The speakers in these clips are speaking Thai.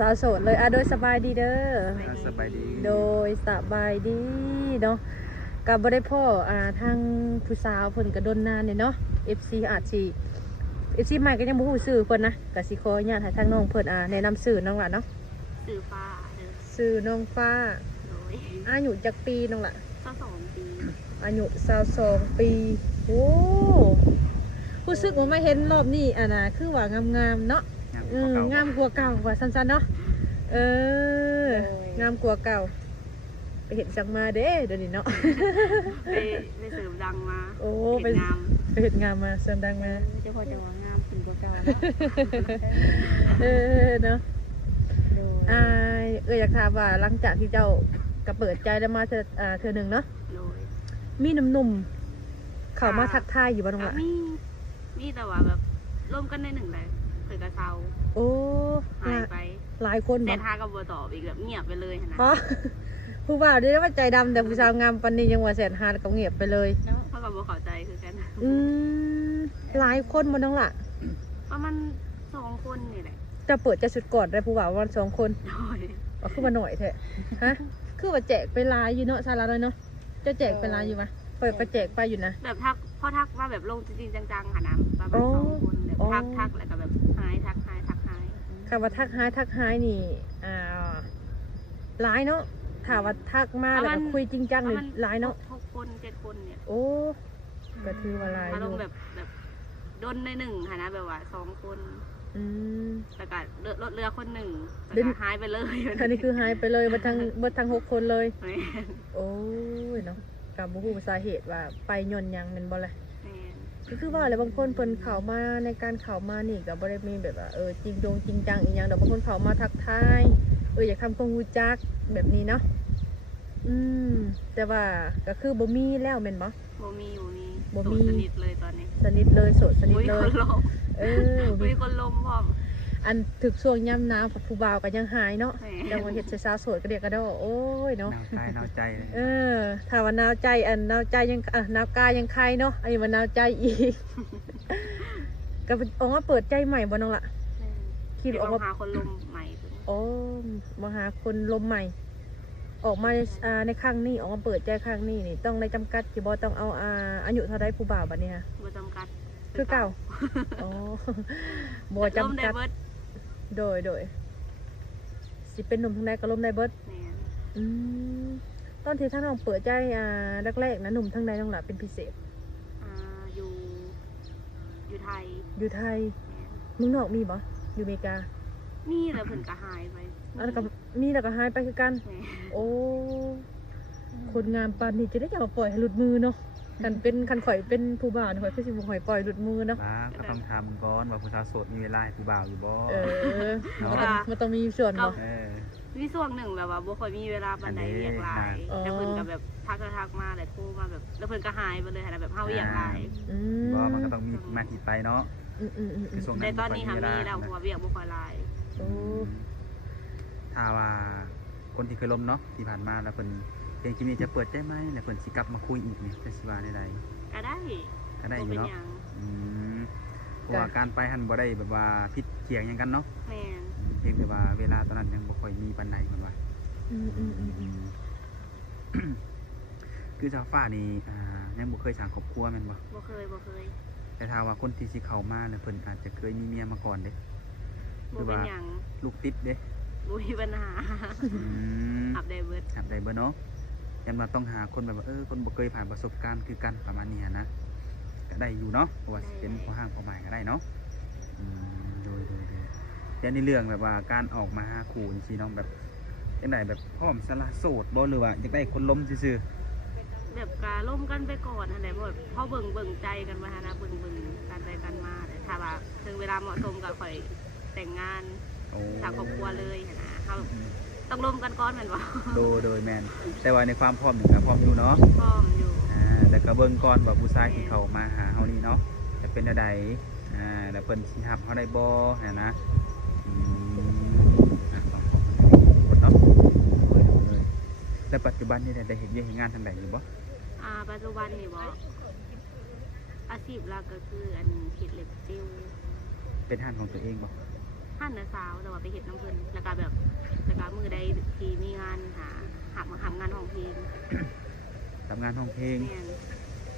สาวโสดเลยโดยสบายดีเด้อสบายดีโดยสบายดีเนาะกับบ่ได้พ่อทางผู้สาวเพิ่นก็ดนนานเนี่ยเนาะ FC อาจสิ FC ใหม่ก็ยังบ่ฮู้ชื่อเพิ่นนะก็สิขออนุญาตให้ทางน้องเพิ่นแนะนำชื่อน้องล่ะเนาะสื่อฟ้าเด้อชื่อน้องฟ้าโดยอายุจักปีน้องล่ะ22 ปีอายุ22ปีโอ้รู้สึกว่ามาเห็นรอบนี้นะคือว่างามๆเนาะงามกว่าเก่าว่าสั้นๆเนาะงามกว่าเก่าไปเห็นจังมาเด้เดี๋ยวนี้เนาะไปเสริมดังมาโอ้ไปงาม ไปเห็นงามมาเสริมดังมาเจ้าพ่อจะว่างามขึ้นกว่าเก่าเนาะอยากถามว่าหลังจากที่เจ้าก็เปิดใจแล้วมาเธอหนึ่งเนาะมีหนุ่มๆเขามาทักทายอยู่บ้างล่ะมีแต่ว่าแบบร่วมกันในหนึ่งเลยเคยกระเซาโอ้หายไปหลายคนแต่ทากับบัวตอบอีกแบบเงียบไปเลยนะผู้บ่าวได้ว่าใจดำแต่ผู้สาวงามปันนี้ยังว่าแสนฮาก็เงียบไปเลยเพราะกับบัวเข้าใจคือกันหลายคนมันต้องล่ะประมาณ2 คนนี่แหละจะเปิดจะสุดก่อนได้ผู้บ่าววัน2 คนเอาขึ้นมาหน่อยเถอะฮะคือว่าแจกไปลายอยู่เนาะซาลาเลยเนาะจะแจกไปลายอยู่ไหมเปิดไปแจกไปอยู่นะแบบทักว่าแบบลงจริงๆจังๆค่ะนะประมาณ2 คนแบบทักแล้วก็แบบหายทักหายคำว่าทักหายนี่หลายเนาะถามว่าทักมาแล้วคุยจริงจังหรือหลายเนาะ6 คน7 คนเนี่ยโอ้ก็ถือว่าหลายลงแบบดนในหนึ่งค่ะนะแบบว่า2 คนแต่ก็ลดเรือคนหนึ่งแต่ก็หายไปเลยอันนี้คือหายไปเลยเบิดทั้ง6 คนเลยโอ้ยเนาะกับบุหูสาเหตุว่าไปย่นยังเป็นบ่เลยก็คือว่าอะไรบางคนเพิ่นเข้ามาในการเข้ามานี่ก็บ่ได้มีแบบว่าจริงจังอีกอย่างแต่บางคนเข้ามาทักทายอยากทำความรู้จักแบบนี้เนาะแต่ว่าก็คือบ่มีแล้วแม่นบ่บ่มีสนิทเลยตอนนี้สนิทเลยโสดสนิทเลยมีคนลมพร้อมอันถึกช่วงย่ำน้ำผู้บ่าวก็ยังหายเนาะยังว่าเฮ็ดสาวโสดก็เรียกกันได้โอ้ยเนาะนาวใจถ้าว่านาวใจนาวใจยังนาวกายยังใครเนาะอันนี้ว่านาวใจอีกก็ออกมาเปิดใจใหม่บ่น้องล่ะคิดออกมาหาคนลมใหม่โอ้มาหาคนลมใหม่ออกมาในครั้งนี้ออกมาเปิดใจครั้งนี้นี่ต้องในจำกัดที่บ่ต้องเอาอายุเท่าไรผู้บ่าวบัดนี้ฮะบ่จำกัดคือเก่าอ๋อบ่จำกัดโดยสิเป็นหนุ่มทั้งใดก็ล้มได้เบิดตอนที่ท่านน้องเปิดใจแรกๆนะหนุ่มทั้งใดน้องหล่ะเป็นพิเศษอยู่ไทยมึงนอกมีบ่อยู่อเมริกามีแล้วเพิ่นก็หายไปแล้วก็มีแล้วก็หายไปคือกันโอ้คนงามปานนี้จะได้อย่ามาปล่อยให้หลุดมือเนาะคันข่อยเป็นผู้บ่าวข่อยคือสิบ่ข่อยปล่อยหลุดมือเนาะก็ต้องถามมึงก่อนว่าผู้สาวโสดมีเวลาให้ผู้บ่าวอยู่บ่มันต้องมีส่วนบ่มีส่วนหนึ่งแบบว่าบ่ค่อยมีเวลาปานใดเรียกหลายแล้วเพิ่นก็แบบทักมาแล้วโทรมาแบบแล้วเพิ่นก็หายไปเลยค่ะแบบเฮาเรียกหลายบ่มันก็ต้องมีมาที่ไปเนาะแต่ตอนนี้มีแล้วเพราะว่าเรียกบ่ค่อยหลายถ้าว่าคนที่เคยล้มเนาะที่ผ่านมาแล้วเพิ่นเพลงคลิปนี้จะเปิดได้ไหมแล้วเพิ่นสิกลับมาคุยอีกนี่จะสิว่าได้ก็ได้อยู่เนาะเพราะว่าการไปหันบ่ได้แบบว่าผิดเถียงหยังกันเนาะเพียงแต่ว่าเวลาตอนนั้นยังบ่ค่อยมีปานใดเพิ่นว่าคือชาวฟ้านี่ยังบ่เคยสร้างครอบครัวแม่นบ่บ่เคยแต่ถ้าว่าคนที่สิเข้ามาแล้วเพิ่นอาจจะเคยมีเมียมาก่อนเด้คือว่าลูกติดเด้บ่มีปัญหาอับได้เบิดเนาะยันมาต้องหาคนแบบว่าคนบ่เคยผ่านประสบการณ์คือกันประมาณนี้นะก็ได้อยู่เนาะเพราะว่าเป็นพอห้างพอหมายก็ได้เนาะโดยแต่ในเรื่องแบบว่าการออกมาหาคู่จริงๆน้องแบบจังไดแบบพร้อมสละโสดบ่หรือว่าอยากได้คนล้มซื่อๆแบบการล้มกันไปก่อนอะไรบ่เฮาเบิ่งใจกันมานะเบิ่งกันไปกันมาแต่ถ้าว่าถึงเวลาเหมาะสมก็ค่อยแต่งงานสร้างครอบครัวเลยนะเฮาต้องล้มกันก่อนแม่นบ่โดยแม่นแต่ว่าในความพร้อมนี่ก็พร้อมอยู่เนาะพร้อมอยู่แต่ก็เบิ่งก่อนว่าผู้ชายที่เขามาหาเฮานี่เนาะจะเป็นจังไดแล้วเพิ่นสิรับเฮาได้บ่นะเนาะแล้วปัจจุบันนี่ได้เฮ็ดเวียกเฮ็ดงานทางใดอยู่บ่ปัจจุบันนี่บ่อาชีพหลักก็คืออันเฮ็ดเล็บจิ้วเป็นห้านของตัวเองบ่ห้านน้าสาวแต่ว่าไปเฮ็ดน้ำเพิ่นแล้วก็แบบ เพลง ทำงานห้องเพลง แม่น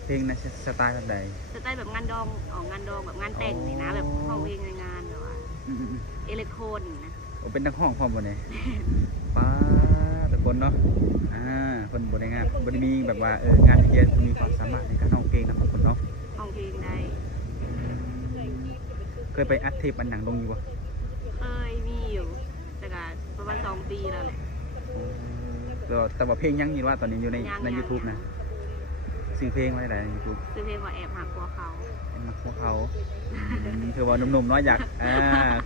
เพลงนะสไตล์แบบใด สไตล์แบบงานดองออกงานดองแบบงานแต่งนี่นะแบบห้องเพลงในงานแบบว่า อืม อิเล็กโทรนนะ โอ้เป็นนักห้องพร้อมบ่เนี่ยป้าทุกคนเนาะคนบ่ได้งานบ่ได้มีแบบว่างานที่จะมีความสามารถในการร้องเพลงนะทุกคนเนาะ ห้องเพลงได้ เคยไปอัดเทปอันหนังลงอยู่บ่ เคยมีอยู่แต่ก็ประมาณ2 ปีแล้วแหละ แต่ว่าเพลงยังอยู่ว่าตอนนี้อยู่ใน ยัง ใน YouTube นะซื้อเพลงไว้ได้ใน YouTube ซื้อเพลงว่าแอบหักกลัวเขา เป็นมักพวกเขาคือว่าหนุ่มๆน้อยอยาก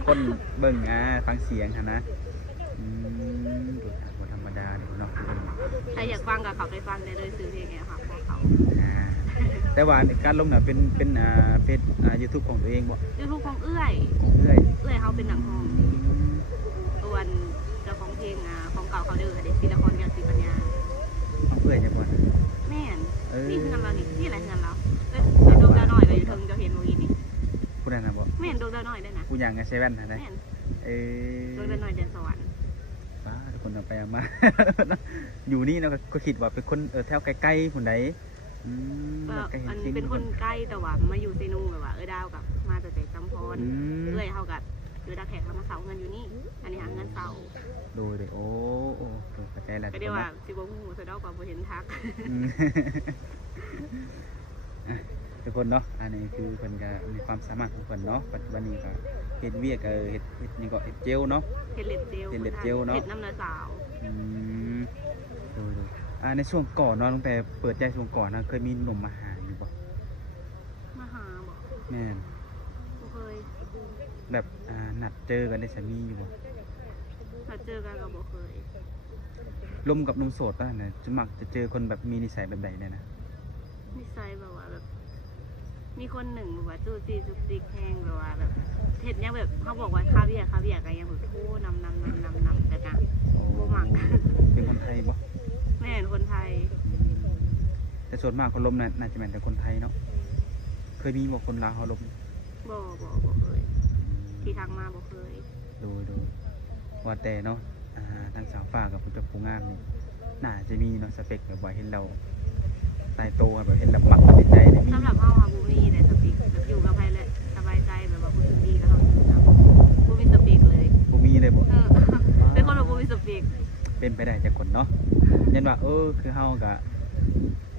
คนเบิ่งฟังเสียงหั่นนะดูจากบ่ธรรมดาเด้อเนาะ ใครอยากฟังกับเขาไปฟังได้เลยซื้อเพลงแอบหักกลัวเขา แต่ว่าการลงน่ะเป็นเฟซYouTube ของตัวเองบ่ ยูทูบของเอื้อย ของเอื้อย เขาเป็นหนังห้องส่วนเจ้าของเพลงของเก่าเขาเด้อเด็กศิลปนกับศิปัญญา ของเอื้อยจังบ่ แม่น เออ นี่คือเรานี่ที่อะไรเงินเราดวงดาวน้อยก็อยู่เทิงจะเห็นวีนี่ ผู้นั้นน่ะบ่ แม่นดวงดาวน้อยได้นะ ผู้หยังเซเว่นน่ะได้ แม่น ด ดวงดาวน้อยเดือนสวรรค์ ป้าทุกคนเอาไปเอามา อยู่นี่เนาะก็คิดว่าเป็นคนแถวใกล้ๆผู้ใดใกล้ มัน จริง เป็นคนใกล้แต่ว่ามาอยู่เซนูแบบว่าดาวกับมาจากใจจำพรเลยเขากับคือดาวแขกเขามาเสาเงินอยู่นี่อันนี้หาเงินเสา โดยโอ้เข้าใจแล้ว ก็เรียกว่าสิบวหูสะดอกกว่าบ่เห็นทัก ทุกคนเนาะอันนี้คือเพิ่นก็มีความสามารถของเพิ่นเนาะปัจจุบันนี้ก็เฮ็ดเวียกเฮ็ดนี่ก็เฮ็ดเจลเนาะ เห็ดเล็ดเจล เห็ดเล็ดเจลเนาะ เห็ดน้ำเนื้อสาว โดยในช่วงก่อนเนาะตั้งแต่เปิดใจช่วงก่อนนะเคยมีหนุ่มมาหาอยู่บ่ มาหาบอก แม่น บ่เคย แบบนัดเจอกันได้สามีอยู่บ่ ถ้าเจอกันก็บ่เคย ร่วมกับหนุ่มโสดป่ะเนี่ยจะมักจะเจอคนแบบมีนิสัยแบบใดเนี่ยนะ นิสัยแบบว่าแบบมีคนหนึ่งแบบว่าจู้จี้จุกจิกแห้งแบบว่าแบบเห็ดยังแบบเขาบอกว่าคาเวียร์ก็ยังแบบโอ้นำแต่กันโบมัก เป็นคนไทยบ่ แม่นคนไทย แต่ส่วนมากคนลมน่าจะเป็นแต่คนไทยเนาะเคยมีบอกคนลาวเขาลม บ่เคยที่ทางมาบ่เคย ดูว่าแต่เนาะทางสาวฟ้ากับผู้เจ้าผู้งามนี่น่าจะมีเนาะสเปคแบบว่าเห็นเราตายโตแบบเห็นเราปักในใจได้มี สำหรับเฮาบ่มีในสปิกแบบอยู่กับใครและสบายใจแบบว่ารู้สึกดีกับเฮาอยู่นะบ่มีสปิกเลย บ่มีเลยบ่ เป็นคนแบบบ่มีสปิก เป็นไปได้จากคนเนาะยันว่าคือเฮากับ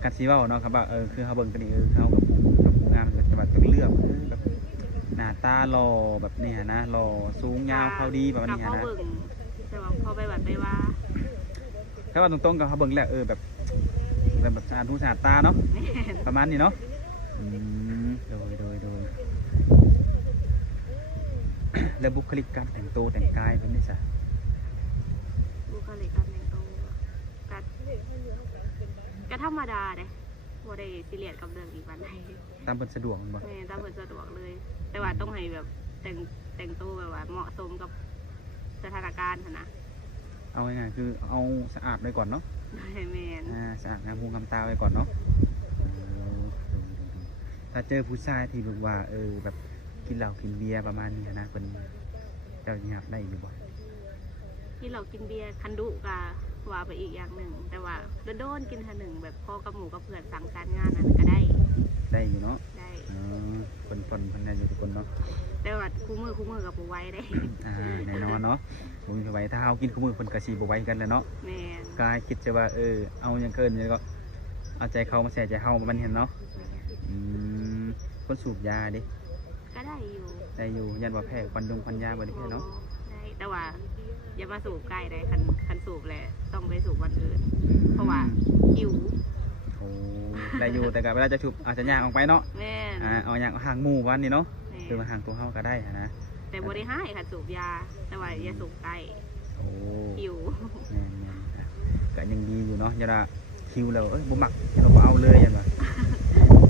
กัดซีเว้าเนาะครับว่าคือเฮาเบิ่งกันนี่เฮากับผู้งามจะแบบต้องเลือกแบบหน้าตาหล่อแบบนี้ฮะนะหล่อสูงยาวเขาดีแบบนี้ฮะนะ เบิ่งแต่ว่าพอไปบัดไปว่า ถ้าว่าตรงๆกับเฮาเบิ่งแล้วแบบสะอาดหูสะอาดตาเนาะ แม่น ประมาณนี้เนาะโดย แล้วบุคลิกการแต่งตัวแต่งกายเป็นได้ซะ บุคลิกการแต่งตัวก็ธรรมดาเด้บ่ได้ซีเรียสกับเรื่องอีกปานใด ตามเพิ่นสะดวกมันบ่ แม่ตามเพิ่นสะดวกเลย แต่ว่าต้องให้แบบแต่งตัวแบบว่าเหมาะสมกับสถานการณ์หั่นนะ เอาง่ายๆคือเอาสะอาดไว้ก่อนเนาะ แม่น สะอาดงามหูงามตาไว้ก่อนเนาะถ้าเจอผู้ชายที่แบบว่าแบบกินเหล้ากินเบียร์ประมาณนี้นะเพิ่นเจ้าสิรับได้อยู่บ่ ที่เรากินเบียร์คันดุก็ว่าไปอีกอย่างหนึ่งแต่ว่าโดนๆกินทีหนึ่งแบบพอกับหมู่กับเพื่อนสังสรรค์งานนั้นก็ได้ ได้อยู่เนาะ ได้ เพิ่นได้อยู่ทุกคนเนาะ แต่ว่าคู่มือกับบ่ไหว้ได้ แน่นอนเนาะบ่มีไว้ถ้าเฮากินคู่มือเพิ่นก็สิบ่ไหวกันแหล้วเนาะ แม่น ก็ให้คิดจะว่าเอาอย่างเกินนี่ก็เอาใจเขามาใส่ใจเฮามันเห็นเนาะคนสูบยาดิ ก็ได้อยู่ ได้อยู่ยันว่าแพ้ควันยาบ่ได้แพ้เนาะ ได้แต่ว่าอย่ามาสูบใกล้ได้คันสูบแหละต้องไปสูบวันอื่นเพราะว่าหิว โอ้ได้อยู่แต่ก็เวลาจะสูบอาจจะย่างออกไปเนาะ แม่น เอาอย่างห่างหมู่วันนี่เนาะ แม่ คือมาห่างตัวเฮาก็ได้นะ แต่บ่ได้ให้คันสูบยาแต่ว่าอย่าสูบใกล้ โอ้ หิว แม่นก็ยังดีอยู่เนาะอย่าละคิวแล้วบ่มักเราบ่เอาเลยยันว่า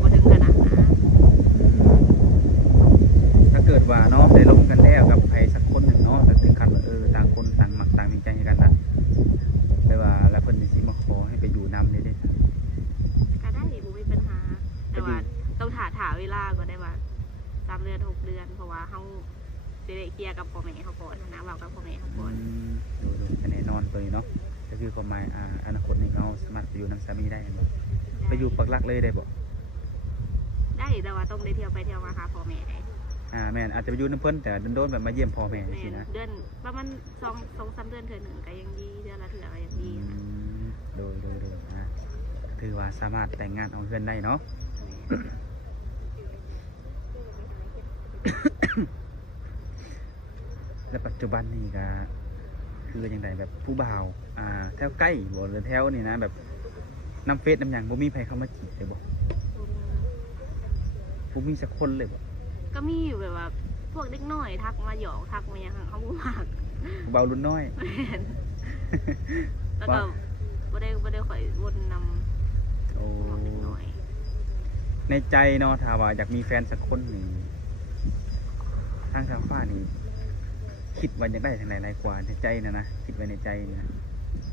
บ่ถึงขนาดนั้น ถ้าเกิดว่าเนาะได้ลงกันแล้วกับใครสักคนหนึ่งเนาะแต่ถึงขั้นว่าต่างคนต่างหมักต่างมีใจให้กันนะแต่ว่าแล้วเพิ่นสิมาขอให้ไปอยู่นำได้ ก็ได้บ่มีปัญหา แต่ว่าต้องถาเวลาก็ได้ว่า3 เดือน 6 เดือนเพราะว่าเฮาสิได้เคลียร์กับพ่อแม่เขาก่อนนะเว้ากับพ่อแม่เขาก่อน ดูแน่นอนตัวนี้เนาะแต่ คือความหมายอนาคตนี่เราสามารถไปอยู่นำสามีได้บ่ไปอยู่ปักหลักเลยได้บ่ ได้แต่ว่าต้องได้เที่ยวไปเที่ยวมาหาพ่อแม่ได้ แม่นอาจจะไปอยู่น้ำเพิ่นแต่โดนๆแบบมาเยี่ยมพ่อแม่จัง แม่ ซี่นะ เดือนประมาณ2-3 เดือนเทื่อหนึงก็ยังดีเดือนละเทื่อก็ยังดีนะ โดยถือว่าสามารถแต่งงานเอาเพื่อนได้เนาะ และปัจจุบันนี่ก็คือยังไงแบบผู้บ่าวแถวใกล้บ่หรือแถวนี่นะแบบน้ำเฟซน้ำหยังบ่มีใครเข้ามาจีบเลยบ่บ่มีสักคนเลยบ่ ก็มีอยู่แบบว่าพวกเด็กน้อยทักมาหยอกทักมาหยังเขาบ่มาก ผู้บ่าวรุ่นน้อย แม่นแล้วก็บ่ได้ค่อยวนนำ โอ้ พวกเด็กน้อย ในใจเนาะถ้าว่าอยากมีแฟนสักคนนี่ทางฟ้านี่คิดว่าอยากได้ทางไหนหลายกว่าในใจนะคิดไว้ในใจนี่นะ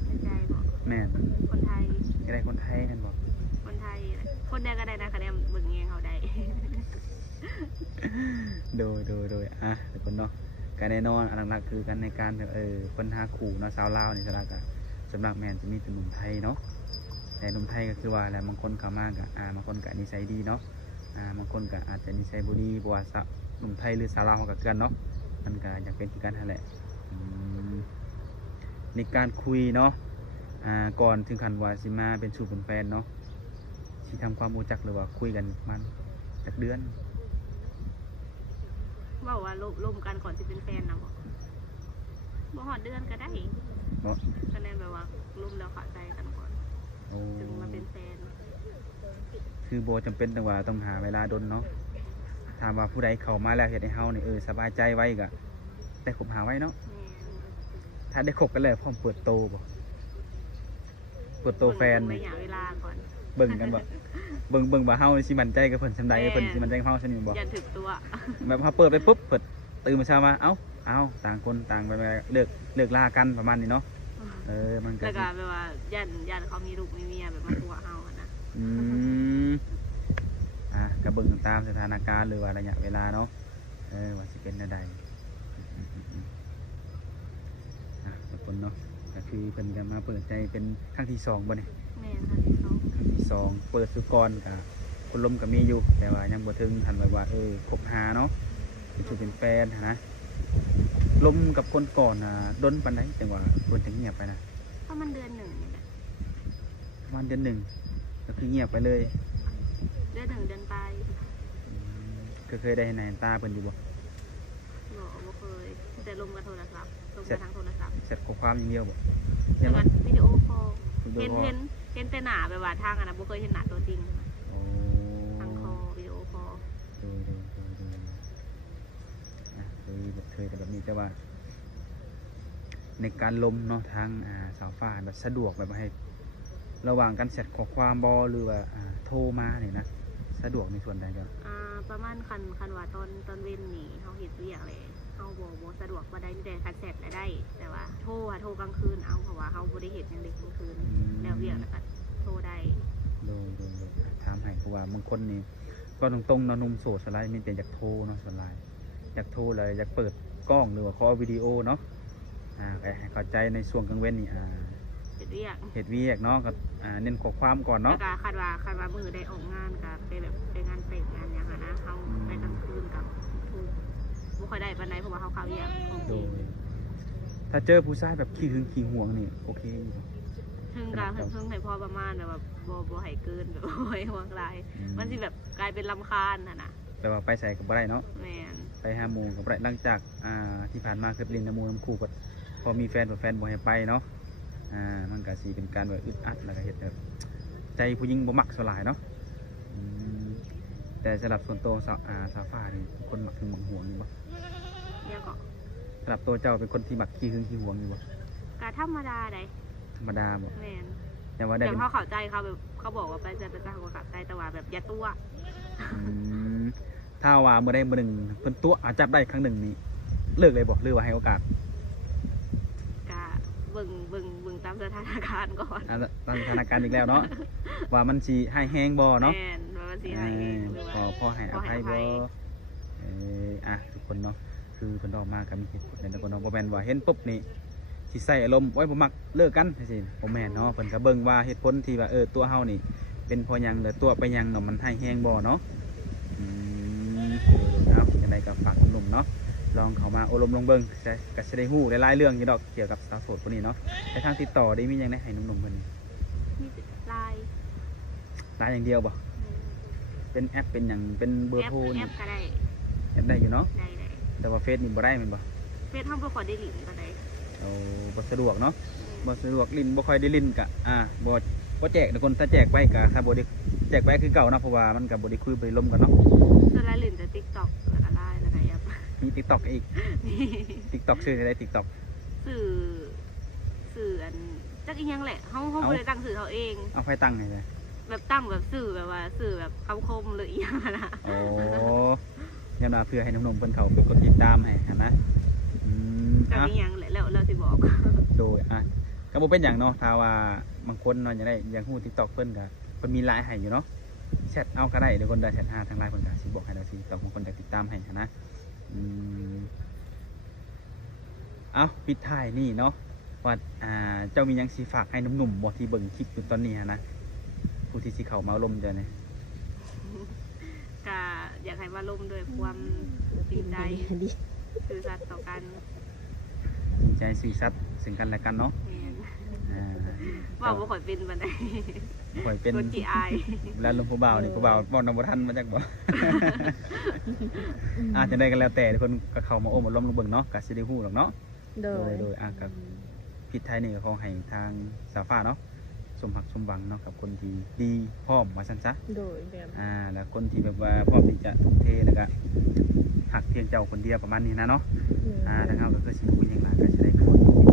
ในใจบอก แม่น คนไทย อยากได้คนไทยกันบ่ คนไทยคนใดก็ได้นะคะแนนเบิ่งเองเขาได้ โดยทุกคนเนาะการแน่นอนอันหลักๆคือกันในการคนหาคู่เนาะสาวลาวนี่สำหรับแม่นจะมีแต่หนุ่มไทยเนาะแต่หนุ่มไทยก็คือว่าแหละบางคนเข้ามาก็บางคนก็นิสัยดีเนาะบางคนก็อาจจะนิสัยบ่ดีเพราะว่าหนุ่มไทยหรือสาวลาวเขาก็คือกันเนาะมันก็อยากเป็นคือกันนั่นแหละในการคุยเนาะก่อนถึงขั้นว่าสิมาเป็นชู้เป็นแฟนเนาะสิทำความรู้จักหรือว่าคุยกันมันจักเดือน บอกว่าร่วมกันก่อนจะเป็นแฟนนะบอกบ่ฮอดเดือนก็ได้ เนาะ คะแนนแบบว่าร่วมแล้วเข้าใจกันก่อน โอ้ จึงมาเป็นแฟน คือโบจำเป็นแต่ว่าต้องหาเวลาดนเนาะถามว่าผู้ใดเข้ามาแล้วเฮ็ดให้เฮานี่สบายใจไว้ก็แต่คบหาไว้เนาะ แม่น ถ้าได้คบกันแล้วพร้อมเปิดโตบ่เปิดโตแฟน ระ นี่ ยะเวลาก่อน เบิ่งกันบ่เบิ่งว่าเฮาสิมั่นใจกับเพิ่นซำใดเพิ่นสิมั่นใจกับเฮาซั่นนี่บ่ อย่าถึกตัว แบบเฮาเปิดไปปุ๊บเปิดตื่นมาเช้ามาเอ้าต่างคนต่างไปเลิกลากันประมาณนี้เนาะมันก็ แล้ว สิ ก็แบบว่ายันเขามีลูกมีเมียแบบมาตัวเฮาอะนะ อืมก็เบิ่งตามสถานการณ์หรือว่าระยะเวลาเนาะว่าสิเป็นแนวใดทุกคนเนาะก็คือเพิ่นก็มาเปิดใจเป็นครั้งที่2บ่เนี่ย แม่นครั้งที่สอง ครั้งที่2เปิดสุกรกับคนลมก็มีอยู่แต่ว่ายังบ่ถึงทันว่าคบหาเนาะเป็นชู้เป็นแฟนหั้นนะลมกับคนก่อนดนปานใดจังว่าเพิ่นจะเงียบไปนะ เพราะมันเดือนหนึ่งนี่แหละ ประมาณเดือนหนึ่งก็คือเงียบไปเลย เดือนหนึ่งเดือนไป ก็เคยได้เห็นตาเพิ่นอยู่บ่ บ่เคยแต่ลมกับโทรศัพท์ลมกับทางโทรศัพท์ เสร็จข้อความอย่างเดียวบ่ แล้วก็วิดีโอคอล วิดีโอ เห็น คอล เห็นแต่หน้าแบบว่าทางอันนะบ่เคยเห็นหน้าตัวจริง โอ้ ทางคอวิดีโอคอล ดูเคยแต่แบบนี้แต่ว่า ในการลมเนาะทางสาวฟ้าแบบสะดวกแบบให้ระหว่างการเสร็จข้อความบอหรือว่าโทรมาเนี่ยนะสะดวกในส่วนใดก็ ประมาณคันว่าตอนเว้นนี่เฮาเฮ็ดเวียกเลยเฮาบ่สะดวกบ่ได้มีแต่คันเสร็จแล้วได้ แต่ว่าโทรกลางคืนเอาเพราะว่าเฮาบ่ได้เฮ็ดหยังเด็กกลางคืนแล้วเวียกแล้วก็โทรได้ ดูถามให้เพราะว่าบางคนนี่ก็ตรงๆเนาะหนุ่มโสดสไลด์มีแต่อยากโทรเนาะส่วนหลายอยากโทรเลยอยากเปิดกล้องหรือว่าคอลวิดีโอเนาะให้เข้าใจในช่วงกลางเว้นนี่เฮ็ดเวียก เฮ็ดเวียกเนาะก็เน้นข้อความก่อน แล้ว เนาะ ก็คันว่ามื้อได้ออกงานก็ไปแบบไปงานเต้นงานหยังอะนะเฮาไปกลางคืนกับถูกบ่ค่อยได้ปานใดเพราะว่าเฮาเข้าเวียกโอเค โดยถ้าเจอผู้ชายแบบขี้หึงขี้หวงนี่โอเคอยู่ ถึงการถึงให้พอประมาณแบบบ่ให้เกินแบบบ่ให้ห่วงหลายมันสิแบบกลายเป็นรำคาญน่ะนะ แต่ว่าไปใส่กับบ่ได้เนาะ แม่น ไปหาหมู่กับบ่ได้หลังจากที่ผ่านมาเคยเล่นน้ำหมู่น้ำคู่ก็พอมีแฟนบ่ให้ไปเนาะมันก็สิเป็นการแบบอึดอัดแล้วก็เฮ็ดแบบใจผู้หญิงบ่มักสลายเนาะแต่สำหรับส่วนตัวสาวฟ้านี่คนมักหึงมักหวงอยู่บ่ เดี๋ยวก็ สำหรับตัวเจ้าเป็นคนที่มักขี้หึงขี้หวงอยู่บ่ ก็ธรรมดาได้ ธรรมดาบ่ แม่น แต่ว่าได้ แต่ เป็น เขาเข้าใจเขาแบบเขาบอกว่าไปจะเขาก็เข้าใจแต่ว่าแบบอย่าตัว ถ้าว่าเมื่อใดมื้อหนึงเพิ่นตัวจับได้ครั้งหนึ่งนี่เลิกเลยบ่หรือว่าให้โอกาส ก็เบิ่งตามสถานการณ์ก่อน ตามสถานการณ์อีกแล้วเนาะ ว่ามันสิให้แฮงบ่เนาะ แม่นว่ามันสิให้หรือว่า พอให้อภัยบ่ทุกคนเนาะคือเพิ่นออกมาก็มีเหตุผลในทุกคนเนาะบ่แม่นว่าเห็นปุ๊บนี่สิ สิใส่อารมณ์โอ้ยบ่มักเลิกกันจังซี่บ่แม่นเนาะเพิ่นก็เบิ่งว่าเหตุผลที่ว่าตัวเฮานี่เป็นเพราะหยังหรือตัวไปหยังเนาะมันให้แฮงบ่เนาะเอาจังได๋ก็ฝากหนุ่มๆเนาะลองเข้ามาอบรมลงเบิ่งก็สิได้ฮู้หลายๆเรื่องอยู่ดอกเกี่ยวกับสาวโสดคนนี้เนาะแต่ทางติดต่อได้มีหยังได้ให้หนุ่มๆเพิ่น มีไลน์ ไลน์อย่างเดียวบ่เป็นแอปเป็นหยังเป็นเบอร์โทร แอ นี่ ปก็ได้ แอปได้อยู่เนาะ ได้ แต่ว่าเฟซนี่บ่ได้แม่นบ่ เฟซเฮาบ่ขอได้หลินก็ได้ เอาบ่สะดวกเนาะบ่สะดวกลิ้นบ่ค่อยได้ลิ้นก็บ่แจกทุกคนถ้าแจกไปก็ถ้าบ่ได้แจกไปคือเก่าเนาะเพราะว่ามันก็บ่ได้คุยบ่ได้ลมกันเนาะ ส่วนไลน์หลินจะ TikTok แล้วก็ไลน์แล้วก็แอป มี TikTok อีก TikTok ชื่ออะไร TikTok สื่ออันจักอีหยังแหละเฮาบ่ได้ตั้งสื่อเขาเอง เอาไฟตั้งให้เลย แบบตั้งแบบสื่อแบบว่าสื่อแบบคำคมหรืออีหยังอะนะ โอ้ยามนาเพื่อให้หนุ่มๆเพิ่นเขาไปกดติดตามให้หั่นนะจักอีหยังแหละแล้วเราสิบอก โดยก็บ่เป็นหยังเนาะถ้าว่าบางคนเนาะอยากฮู้ TikTok เพิ่นก็เพิ่นมีไลน์ให้อยู่เนาะแชทเอาก็ได้เดี๋ยวคนได้แชทหาทางไลน์เพิ่นก็สิบอกให้เราสิต้องบางคนอยากติดตามให้หั่นนะเอาปิดท้ายนี่เนาะว่าเจ้ามีหยังสิฝากให้หนุ่มๆบ่ที่เบิ่งคลิปอยู่ตอนนี้หั่นนะผู้ที่สิเข้ามาลมเจ้านี่ ก็อยากให้มาร่วมด้วยความจริงใจซื่อสัตย์ต่อกัน จริงใจซื่อสัตย์ซึ่งกันและกันเนาะ แม่น ว่า ว่าบ่ค่อยเป็นบันได ข่อยเป็น คนขี้อาย เวลาลมผู้บ่าวนี่ผู้บ่าวบ่นำบ่ทันมาจักบ่ จะได้กันแล้วแต่ทุกคนก็เข้ามาโอ้มาล้มลงเบิ่งเนาะก็สิได้ฮู้หรอกเนาะ โดย โดยกับผิดไทยนี่ก็ขอให้ทางสาวฟ้าเนาะสมหักสมหวังเนาะกับคนที่ดีพร้อมว่าซั่นซะ โดยแบบ แล้วคนที่แบบว่าพร้อมที่จะทุ่มเทแล้วก็หักเพียงเจ้าคนเดียวประมาณนี้นะเนาะทางเฮาก็คือสิคุยอย่างหลายก็สิได้ขอยินดี